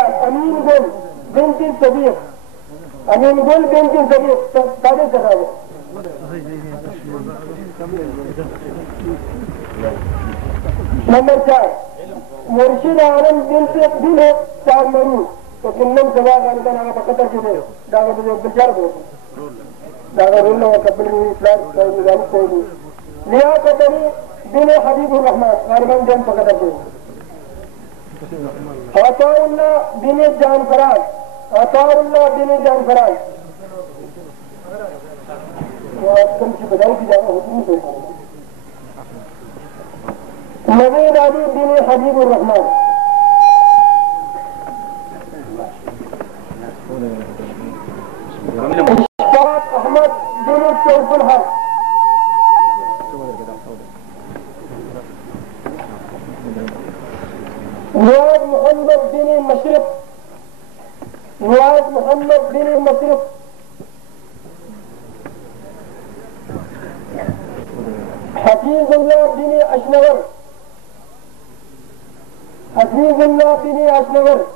مرجان أمين قل بنت الصديق أمين قل بنت الصديق تابع سخاوة نمبر 4 مرشد عالم بنت بنت سارمرو وكلهم سواء كانوا أنا بقدر كده دعوة بالجار بقول دعوة رولنا وقبل الإسلام كانوا ذلك كانوا ليا قدري بن حبيب الرحمن غالبا جن بقدر كده عطاء الله بن جانفران عطاء الله بن جانفران وكم شيء بدأوا في جامعة هتوم نبيل علي بن حبيب الرحمن اشتاق احمد بن سيف الحق نواز محمد بن مشرف نواز محمد بن مشرف حفيظ الله بن أشنور حفيظ الله بن أشنور